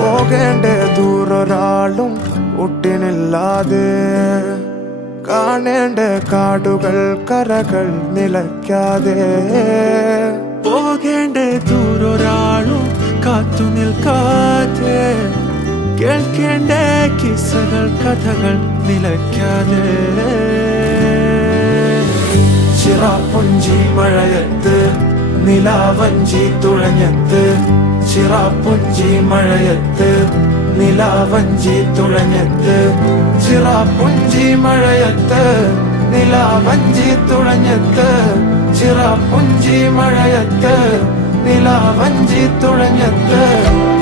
പോകേണ്ട ദൂരൊരാളും ഒട്ടിനില്ലാതെ, കാണേണ്ട കാടുകൾ കരകൾ നിലയ്ക്കാതെ, പോകേണ്ട ദൂരൊരാളും കാത്തു നിൽക്കാതെ, കേൾക്കേണ്ട കിസ്സകൾ കഥകൾ നിലയ്ക്കാതെ. ചിറാപ്പുഞ്ചി മഴയത്ത് നിലാവഞ്ചി തുഴഞ്ഞത്ത്, ചിറാപ്പുഞ്ചി മഴയത്ത് നിലാവഞ്ചി തുഴഞ്ഞത്ത്, ചിറാപ്പുഞ്ചി മഴയത്ത് നിലാവഞ്ചി തുഴഞ്ഞത്ത്, ചിറാപ്പുഞ്ചി മഴയത്ത് നിലാവഞ്ചി തുഴഞ്ഞത്ത്.